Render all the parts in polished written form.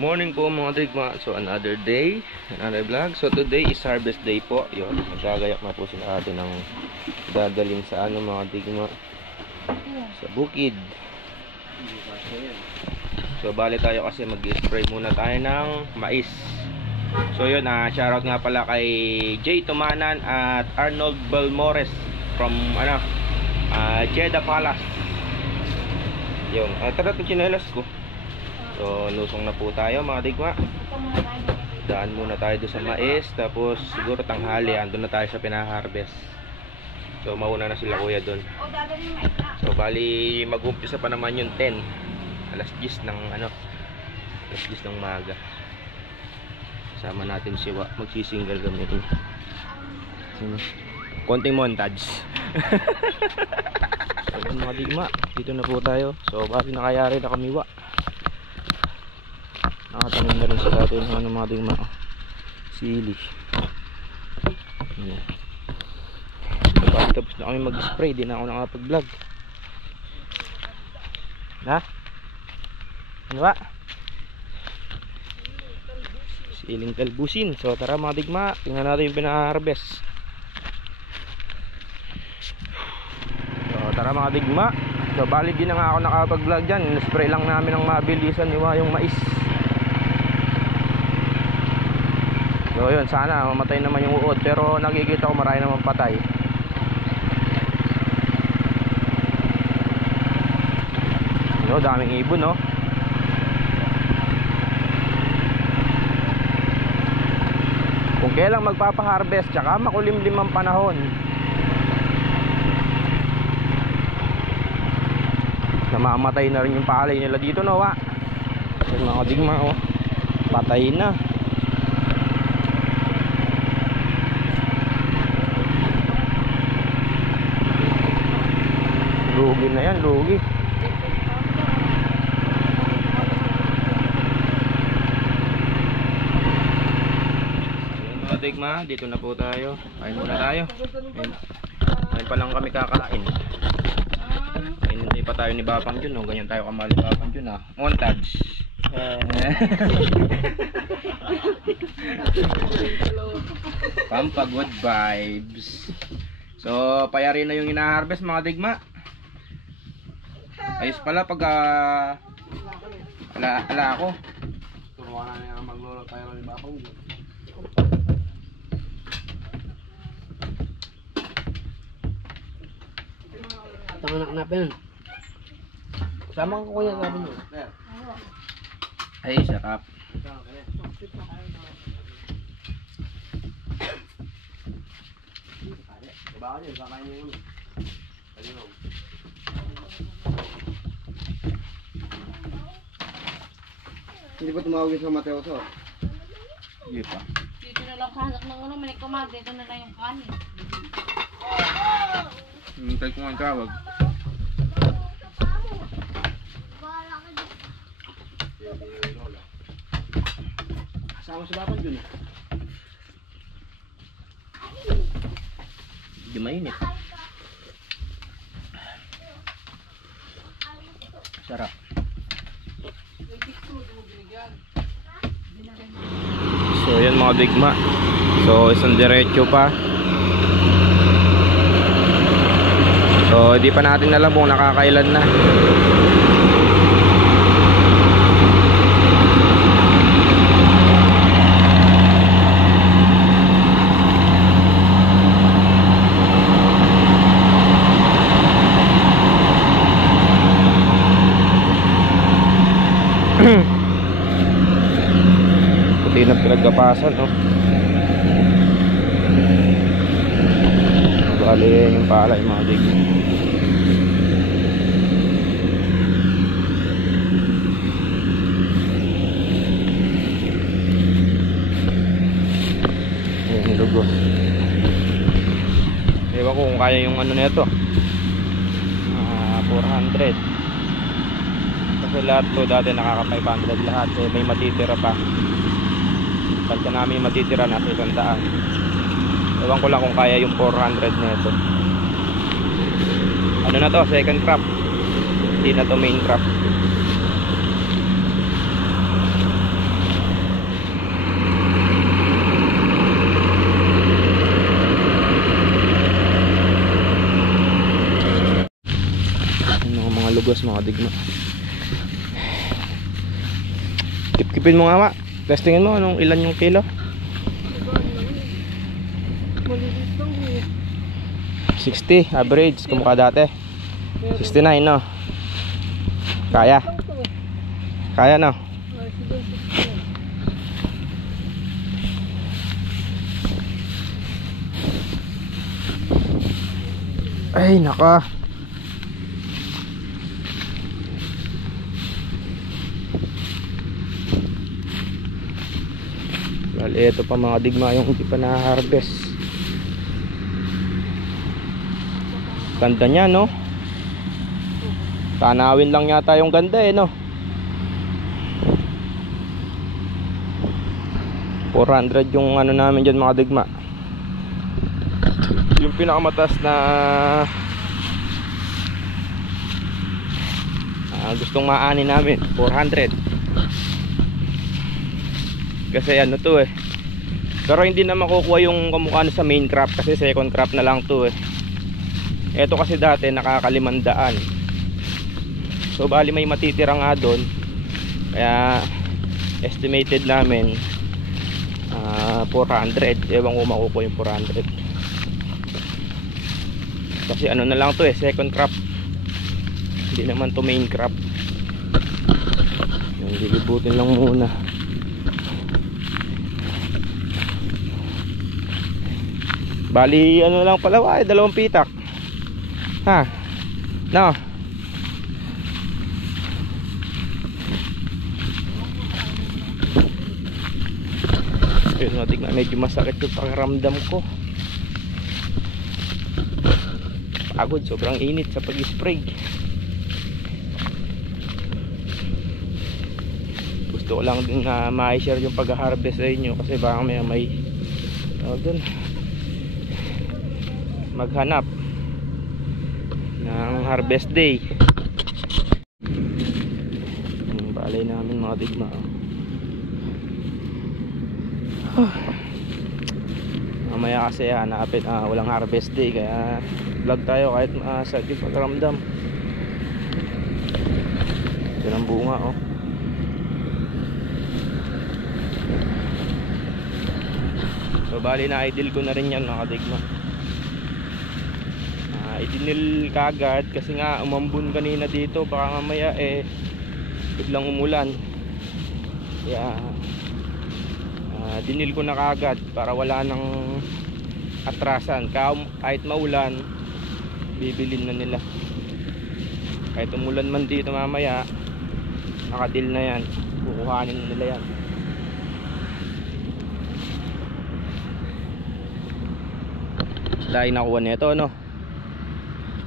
Morning po mga digma. So another day, another vlog. So today is harvest day po. Yun, magagayak na po sila natin ng dadalhin sa ano mga digma, sa bukid. So bali tayo kasi mag-spray muna tayo ng mais. So yun, shoutout nga pala kay Jay Tumanan at Arnold Balmores from Jeddah Palace. Yun, tara ito chinelas ko. So, lusong na po tayo mga digma. Daan muna tayo doon sa mais. Tapos, siguro tanghali, andun na tayo sa pinaharvest. So, mauna na sila kuya doon. So, bali, mag-umpisa pa naman yung 10. Alas 10 ng, alas 10 ng maga. Sama natin si Wa. Magsisingle kami. Konting montage. So, mga digma, dito na po tayo. So, bali nakayari na kami Wa. Nakatanim na rin sa atin ng mga digma sili. Tapos na kami mag-spray, di na ako nakapag-vlog. Ano ba? Siling kalbusin. So tara mga digma, tingnan natin yung pina-harvest. So tara mga digma. So bali di na nga ako nakapag-vlog dyan. Spray lang namin ng mabilisan yung mais. So yun, sana mamatay naman yung uod. Pero nakikita ko marami naman patay. No, daming ibon no. Kung kailang magpapa-harvest tsaka makulimlim ang panahon, namamatay na rin yung palay nila dito no wa. Yung mga digma oh, patay na. Lugi na yan, lugi. Mga digma, dito na po tayo. Kain muna tayo. Kain pa lang kami kakain. Hindi pa tayo ni Bapang Jun. Ganyan tayo kamali ni Bapang Jun. Montage. Pampa good vibes. So, payari na yung ina-harvest mga digma. Ayos pala pag ala ako. Turuan na niya maglolo tayo ng Bapang Jun. Tanganak na pen. Sama ko kuya sabi niyo. Ay, sarap. Hindi ba tumawag sa Mateo so? Hindi pa. Dito na lang kahanak ng ulo, may kumag, dito na lang yung kanin. Hintay ko nga ang tawag. Kasama sa Bapang Jun. Hindi mainit. Sarap. So yan mga digma. So isang diretso pa. So hindi pa natin alam kung nakakailan na. Puti na pinagkapasan oh. Bali yung palay mga dig. Yung lugos. Ewan ko kung kaya yung ano nito. 400. Kasi lahat to dati nakaka 500 lahat. Eh, may matitira pa. Pagka namin matitira nasa 100. Ewan ko lang kung kaya yung 400 nito. Ano na to? Second crop. Hindi na to main crop. Lugos mga digma. Kipkipin mo nga ma. Testingin mo anong ilan yung kilo. 60 average kumukha dati. 69 no. Kaya. Kaya no. Ay naka. Well, ito pa mga digma yung hindi pa na-harvest. Ganda niya no. Tanawin lang yata yung ganda eh no. 400 yung ano namin dyan mga digma. Yung pinakamataas na gustong maani namin 400. Kasi ano to eh. Pero hindi na makukuha yung kamukha sa main crop kasi second crop na lang to eh. Ito kasi dati nakaka500. So bali may matitira nga doon. Kaya estimated namin 400. Ewan ko makukuha yung 400. Kasi ano na lang to eh, second crop. Hindi naman to main crop. Yung lilibutin lang muna. Bali ano lang pala ay 2 pitak. Ha? No. Pero tignan medyo masakit yung pakiramdam ko. Pagod, sobrang init sa pag-spray. Gusto ko lang din na ma-share yung pag-harvest sa inyo kasi baka may doon maghanap ng harvest day. Yung balay namin mga digma. Mamaya kasi hanapin walang harvest day kaya vlog tayo kahit sa pagramdam. Ito ng bunga oh. So bali na idle ko na rin yan mga digma. Idinil kagad kasi nga umambun kanina dito, baka mamaya biglang umulan. Kaya dinil ko na kagad para wala nang atrasan. Kahit maulan bibilin na nila. Kahit umulan man dito mamaya nakadil na yan, kukuhanin na nila yan. Dahil nakuha nito no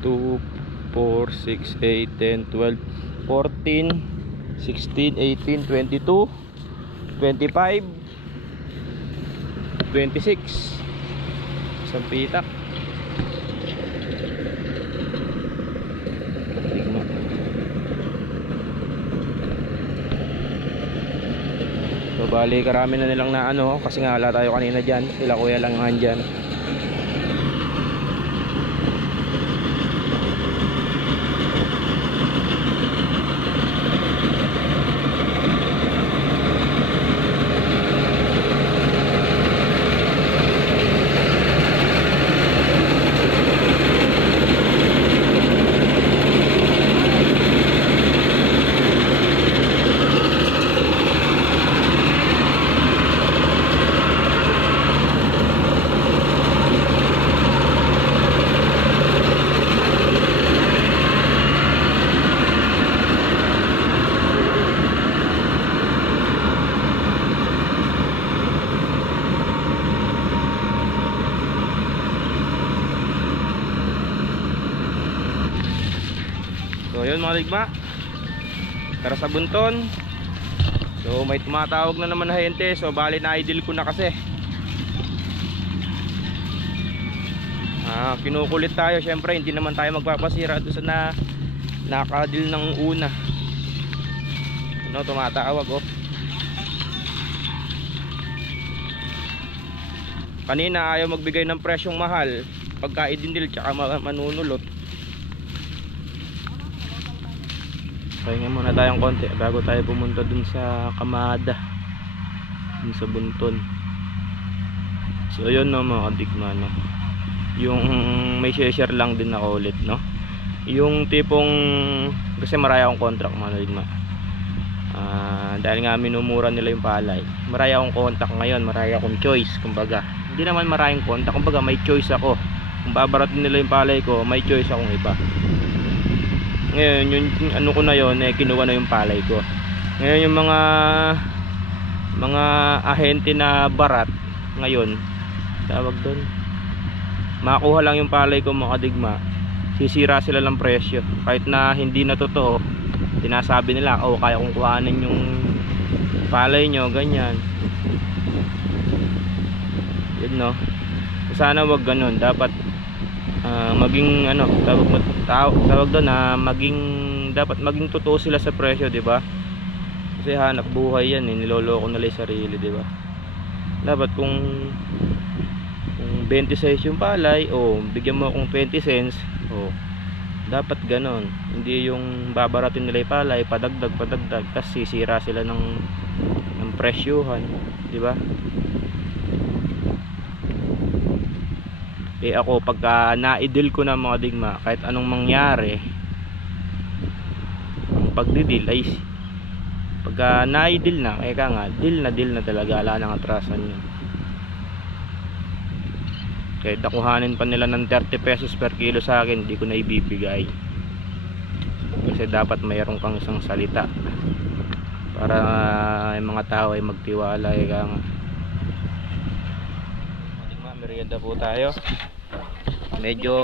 2, 4, 6, 8, 10, 12, 14, 16, 18, 22, 25, 26. Isang pitak. So bali karami na nilang na ano kasi nga wala tayo kanina dyan. Sila kuya lang nandyan. So yun mga digma, tara sa bunton. So may tumatawag na naman na hente. So bali na idle ko na kasi. Kinukulit tayo. Syempre hindi naman tayo magpapasira doon sa nakadil ng una. Ano, tumatawag oh. Kanina ayaw magbigay ng presyong mahal pagka idindil tsaka manunulot. Pahinga muna tayong konti bago tayo pumunta dun sa Kamada, dun sa bunton. So yun no mga kadigma, no? Yung may share lang din ako ulit, no? Yung tipong, kasi maraya akong contract mga kadigma, dahil nga minumura nila yung palay, maraya akong contact ngayon, maraya akong choice. Kumbaga hindi naman maraming contact, kumbaga may choice ako. Kung babaratin nila yung palay ko, may choice akong iba. Ngayon yung ano ko na yon, kinuha na yung palay ko. Ngayon yung mga ahente na barat ngayon, tawag doon, makuha lang yung palay ko mga kadigma, sisira sila ng presyo kahit na hindi na totoo. Sinasabi nila, oh kaya kong kuhanin yung palay nyo, ganyan. Yun no, sana wag ganun. Dapat maging ano, tawag doon na dapat maging totoo sila sa presyo, di ba? Kasi hanap buhay yan eh, niloloko nila yung sarili, di ba? Dapat kung 26 yung palay, bigyan mo akong 20 cents, dapat ganon. Hindi yung babaratin nila yung palay, padagdag, tapos sisira sila ng presyuhan, di ba? Ako pagka na-deal ko na mga digma, kahit anong mangyari, ang pagdi-deal ay pagka na-deal na, kaya nga deal na talaga, wala nang atrasan yun. Kahit nakuhanin pa nila ng 30 pesos per kilo sa akin, hindi ko na ibibigay, kasi dapat mayroon kang isang salita para yung mga tao ay magtiwala. Kaya nga merienda po tayo. Medyo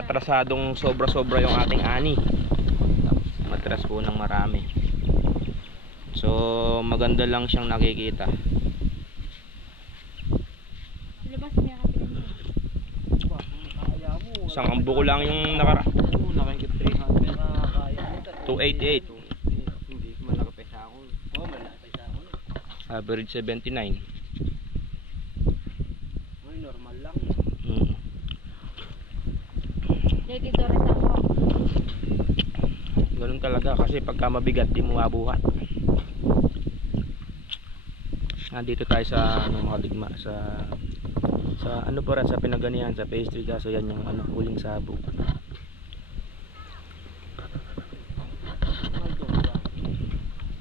atrasadong sobra yung ating ani, matras po ng marami. So maganda lang siyang nakikita. Isang ambo ko lang yung nakara 288. Hindi ko malakapesa ako. Malakapesa ako. Average 79. Normal lang. Ganun talaga kasi pagka mabigat di mo mabuhat. Nandito tayo sa mga digma, sa ano pa rin, sa pinaganihan, sa pastry, kaso yan yung ano, huling sabog.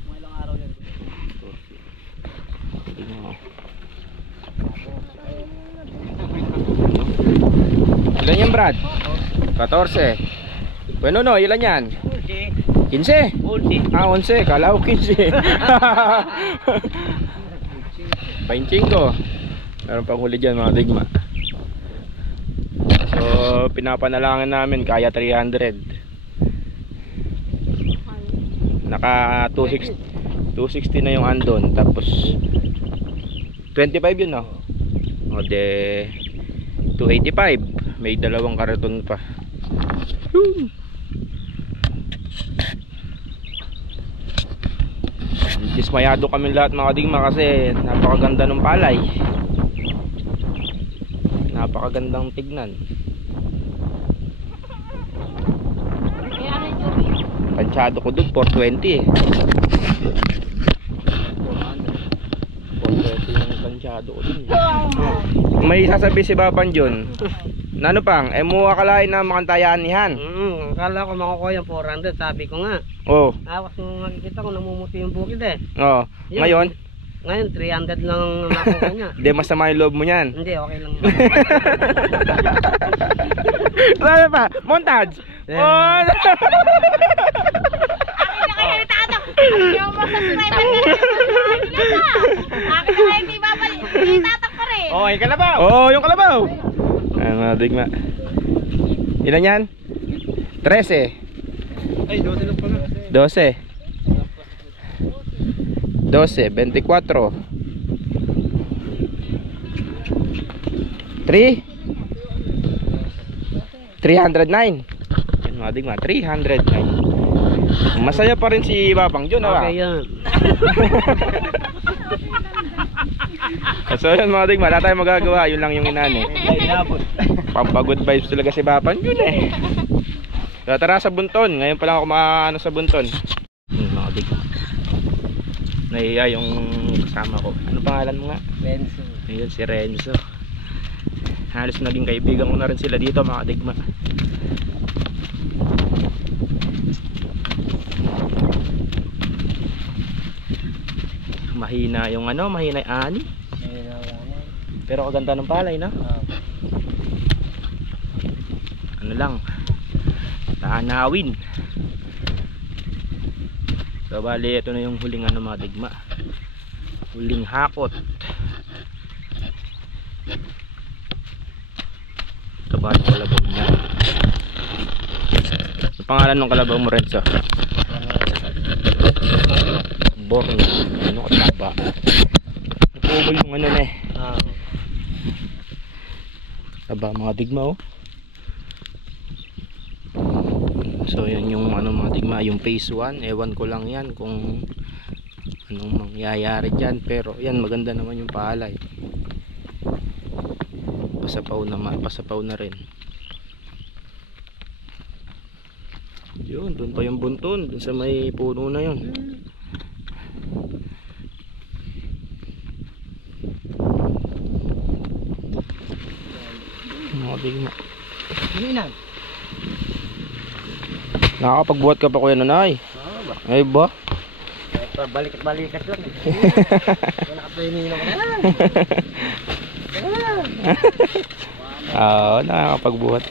Mga ilang araw yan. Ilan yan Brad? 14. Bueno no, ilan yan? 15? 11. 11, kala ko 15. 25. Meron pang huli dyan mga digma. So pinapanalangin namin kaya 300. Naka 260 na yung andon. Tapos 25 yun no? O de 285. May dalawang karaton pa. Dismayado kami lahat mga digma kasi napakaganda ng palay. Napakagandang tignan. Pansyado ko dun 420 eh. 420 yung pansyado ko dun. May sasabi si Baban John, na ano pang, mo akalain na makantayanihan. Akala ko makukuha yung 400, sabi ko nga. Oh. Awas nung makikita ko namumuti yung bukid eh. Oh. Yun. Ngayon 300 lang nakuha niya. Hindi masama yung loob mo niyan. Hindi, okay lang. Sabi pa, montage. Oh. Yung mga subscriber ka akin na hindi babalik. Itatak ko rin. Oh, yung kalabaw. Oh, yung kalabaw. Ay, mga digma. Ilan yan? 13. Ay, 12 lang pala. 12. 12, 24. 309. Yan mga digma, 309. Masaya pa rin si Babang Jun, Okay yan. So yun mga digma, wala tayong magagawa. Yun lang yung inani. Pampagood vibes talaga si Babang Jun eh. So, tara sa bunton. Ngayon pa lang ako maano sa bunton. Mga digma, naiya yung kasama ko. Ano pangalan mo nga? Renzo. Ayun si Renzo. Halos naging kaibigan ko na rin sila dito mga digma. Mahina yung ano, mahina yung ani. Pero kaganda ng palay, no? Ano lang, taanawin. So bali, ito na yung huling ano mga digma, huling hakot. Ito ba yung kalabaw niya? Ano pangalan ng kalabaw mo, Renzo? Borno. Ano kataba? Napubol yung ano na eh. Taba mga digma oh. So yan yung ano mga digma, yung phase 1. Ewan ko lang yan kung anong mangyayari dyan. Pero yan, maganda naman yung palay. Pasapaw na rin. Yun, doon pa yung bunton, doon sa may puno na yun. Mga digma. Nakakapagbuhat ka pa kuya nanay. Ay ba? Balikat lang. Wala ka training naman. Oo, nakakapagbuhat.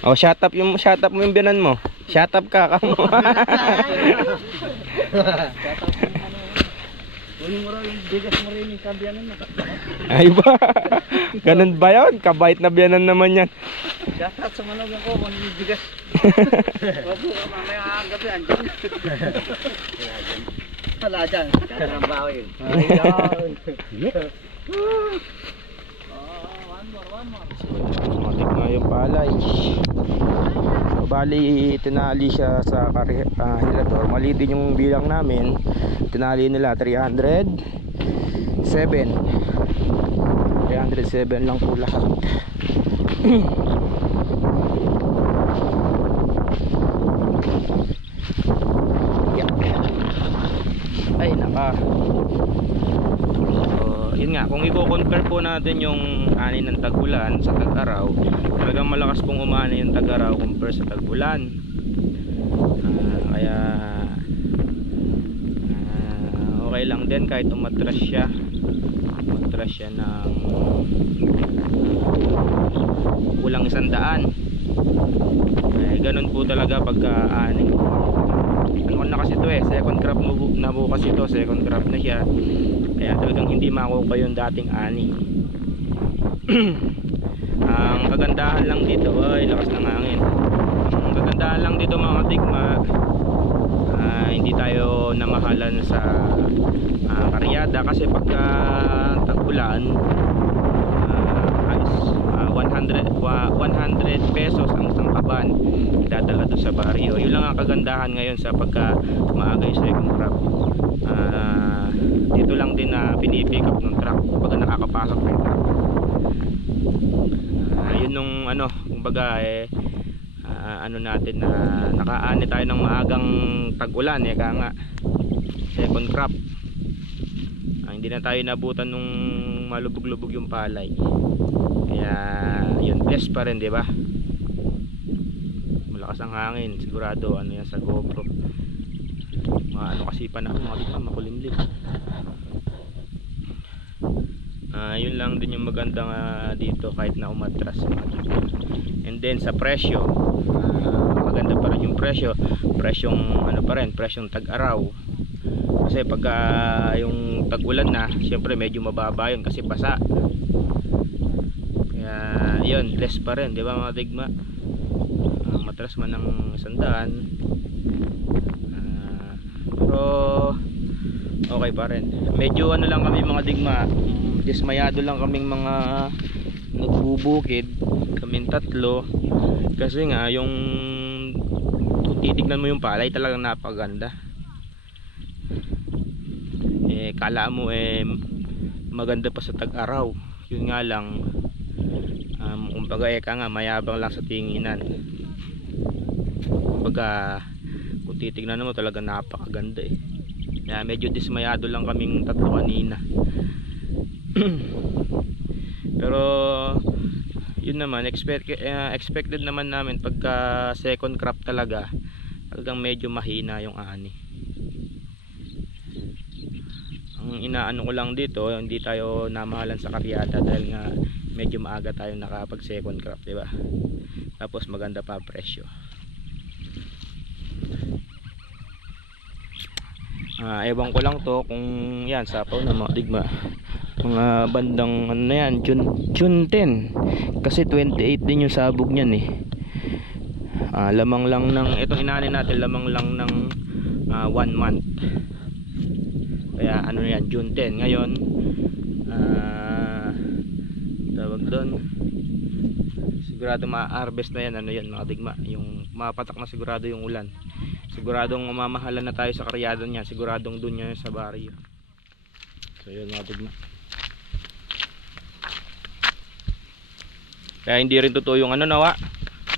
Oh, shut up mo yung biyanan mo. Shut up ka mo. Ay ba? Ganun ba yun? Kabait na biyanan naman yan. Shut up sa manog ako kung yung bigas. Wag mo mamaya agabi andyan. Wala dyan. Kaya baho yun. Ayun. One more. Matik na yung palay. So, bali tinali siya sa hilador. Mali din yung bilang namin. Tinali nila 307 lang po lahat. Ay naka. So, yun nga, kung i-compare po natin yung ani ng tag-ulan sa tag-araw, talagang malakas pong umani yung tag-araw compare sa tag-ulan. Kaya okay lang din kahit umatras siya ng kulang 100. Ganun po talaga pagka ani. Ano na kasi ito eh, second crop na bukas ito, second crop na siya. Kaya talagang hindi makukuha yung dating ani. Ang kagandahan lang dito, ay lakas ng hangin. Ang kagandahan lang dito mga digma, hindi tayo namahalan sa karyada kasi pagka tag-ulan, 100 pesos ang isang kaban dadala doon sa baryo. Yun lang ang kagandahan ngayon sa pagka maaga yung second crop. Dito lang din na pinipick up ng truck pag nakakapasok na yung truck. Yun nung ano, kumbaga ano natin na nakaani tayo ng maagang tag-ulan kaya nga second crop. Hindi na tayo nabutan nung malubog-lubog yung palay. Kaya yun, bless pa rin, di ba? Malakas ang hangin, sigurado ano yan sa GoPro. Ano kasi panahon, makulimlim. Yun lang din yung maganda dito kahit na umatras. And then sa presyo, maganda pa rin yung presyo. Presyong ano pa rin, presyong tag-araw. Kasi pagka yung tag-ulan na, siyempre medyo mababa yun kasi basa. Kaya yun, less pa rin, di ba mga digma? atras man ng 100. Pero okay pa rin. Medyo ano lang kami mga digma, dismayado lang kaming mga nagbubukid kaming tatlo, kasi nga yung kung titignan mo yung palay talagang napaganda. Kala mo maganda pa sa tag-araw, yun nga lang kumbaga eka nga mayabang lang sa tinginan. Kumbaga kung titignan mo talaga napakaganda kaya medyo dismayado lang kaming tatlo kanina. Pero yun naman, expected naman namin pagka second crop talagang medyo mahina yung ani. Ang inaano ko lang dito, hindi tayo namahalan sa karyada dahil nga medyo maaga tayo nakapag second crop, diba? Tapos maganda pa presyo. Ewan ko lang to kung yan sapaw na mga digma, mga bandang ano na yan, June 10, kasi 28 din yung sabog niyan lamang lang ng itong inanin natin, lamang lang ng 1 month. Kaya ano yan, June 10 ngayon. Tawag doon, sigurado ma-harvest na yan, ano yan mga digma, yung mapatak na sigurado yung ulan. Siguradong mamahalan na tayo sa karyada niya, siguradong doon yan sa baryo. So yun mga digma. Kaya hindi rin totoo yung ano nawa,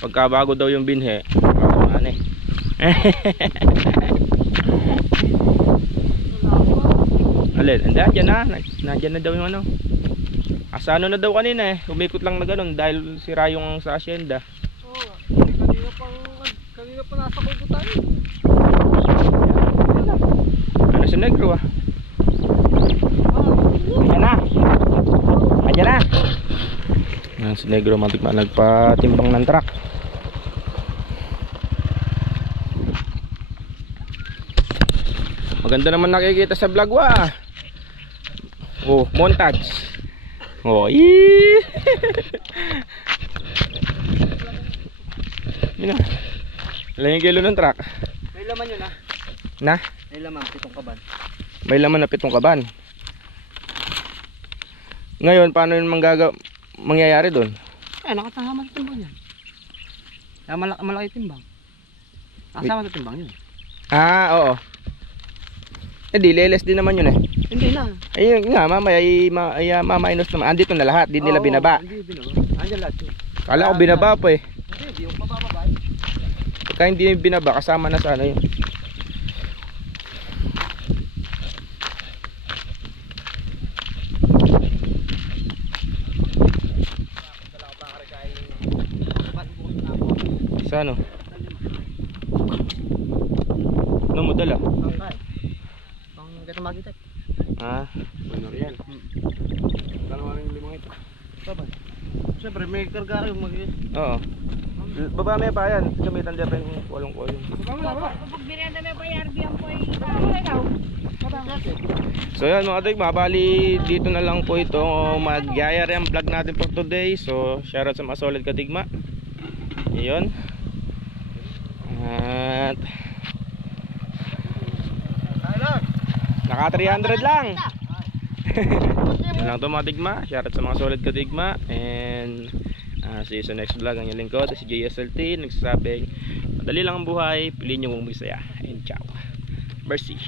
pagkabago daw yung binhe. Alin, nandiyan na daw yung ano. Asano na daw kanina umikot lang na ganun dahil sira yung sa asyenda. Kanina pa nasa kubo tayo. Ano si Negro Ayan na. Si Negro matikman nagpatimbang ng truck. Maganda naman nakikita sa vlog montage. Yun na. Ilang yung kilo ng truck? May laman yun Na? May laman, 7 kaban. May laman na 7 kaban. Ngayon, paano yung mangyayari doon? Nakatama sa timbang yan. Malaki timbang. Kasama sa timbang yun. Oo. Di leles din naman yun Hindi na. Ayun nga, mamaya mama-minus naman. Andito na lahat, di nila binaba. Hindi binaba. Andyan lahat yun. Kala ko binaba pa Hindi, yung mabababa. Pagka hindi binaba, kasama na sa ano yun. Sa ano? Ano mo dala? Pang gato magitek. Honor yan. Dalawa rin 5 ito. Baba. Siyempre may karga rin Oo. Baba may pa yan. Gamitan dyan pa yung kulong-kulong. Kapag binenda may PRB ang po So yan mga digma, bali dito na lang po ito magyayari ang vlog natin for today. So shoutout sa mga solid kadigma. Iyon. At naka 300 lang. Yun lang ito mga digma. Shoutout sa mga solid kadigma. And see you sa next vlog. Ang yung lingkod si JSLT nagsasabing madali lang ang buhay, piliin nyo mong magsaya. And ciao. Mercy.